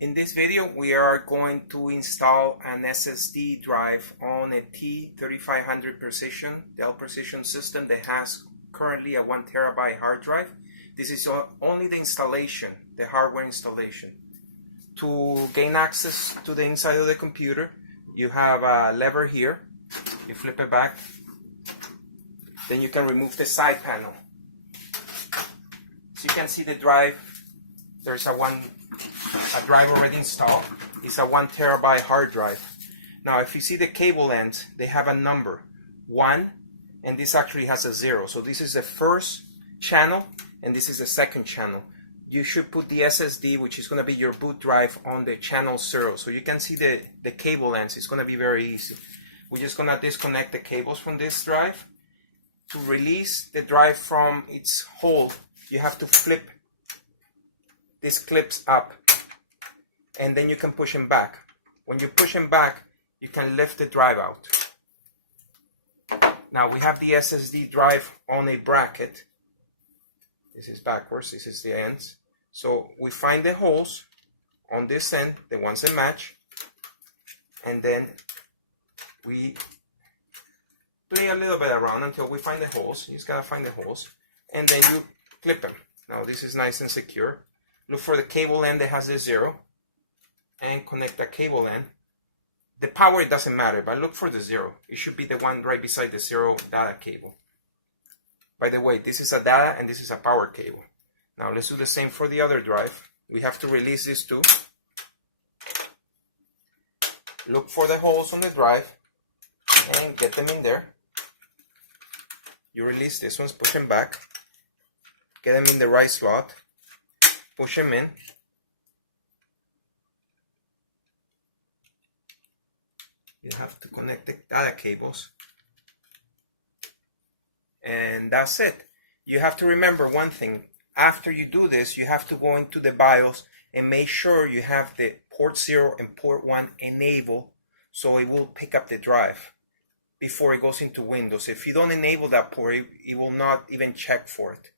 In this video, we are going to install an SSD drive on a T3500 Precision, DELL Precision system that has currently a 1 terabyte hard drive. This is only the installation, the hardware installation. To gain access to the inside of the computer, you have a lever here. You flip it back. Then you can remove the side panel. So you can see the drive. There's a drive already installed. It's a 1 terabyte hard drive. Now if you see the cable ends, they have a number 1, and this actually has a 0. So this is the first channel and this is the second channel. You should put the SSD, which is going to be your boot drive, on the channel 0. So you can see the cable ends. It's going to be very easy. We're just going to disconnect the cables from this drive. To release the drive from its hold, you have to flip these clips up, and then you can push them back. When you push them back, you can lift the drive out. Now we have the SSD drive on a bracket. This is backwards, this is the ends. So we find the holes on this end, the ones that match, and then we play a little bit around until we find the holes. You just gotta find the holes, and then you clip them. Now this is nice and secure. Look for the cable end that has the 0 and connect the cable end. The power, it doesn't matter, but look for the 0. It should be the one right beside the 0 data cable. By the way, this is a data and this is a power cable. Now let's do the same for the other drive. We have to release these two. Look for the holes on the drive and get them in there. You release this ones, push them back, get them in the right slot, push them in. You have to connect the data cables. And that's it. You have to remember one thing. After you do this, you have to go into the BIOS and make sure you have the port 0 and port 1 enabled, so it will pick up the drive before it goes into Windows. If you don't enable that port, it will not even check for it.